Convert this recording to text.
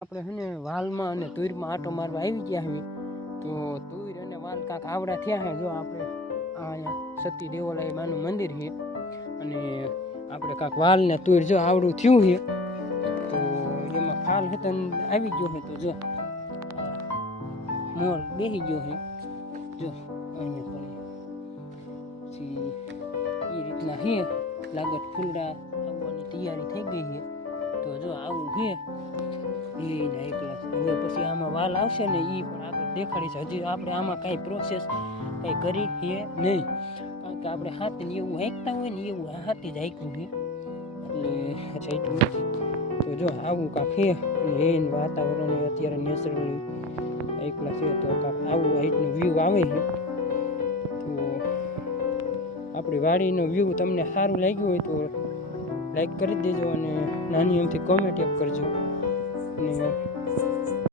આપણે છે ને વાલમાં અને તુરમાં આટો મારવા આવી ગયા છે તો તુર અને વાલ કાંક આવડા થયા છે જો આપણે આ સતી દેવોલાઈ માનું મંદિર છે અને આપણે કાંક વાલ ને તુર જો આવડું થયું છે તો એમાં ફાલ હતા આવી ગયો છે તો જો મોર બેસી ગયો છે જો અહીંયા પણ પછી એ રીતના છે લાગત ફૂલડા આવવાની તૈયારી થઈ ગઈ છે તો જો આવું છે એ એકલા હવે પછી આમાં વાલ આવશે ને એ પણ આગળ દેખાડીશ હજી આપણે આમાં કાંઈ પ્રોસેસ કાંઈ કરી છીએ નહીં. કારણ કે આપણે હાથ ને એવું હાંકતા હોય ને એવું હાથે જ હાંકવું છે એટલે સાઈડમાં તો જો આવું કાંક છે અને એને વાતાવરણ અત્યારે નેચરલી એકલા છે તો કાંક આવું હાઈટનું વ્યૂ આવે છે તો આપણી વાડીનો વ્યૂ તમને સારું લાગ્યું હોય તો લાઈક કરી દેજો અને નાની એમથી કોમેન્ટ એપ કરજો.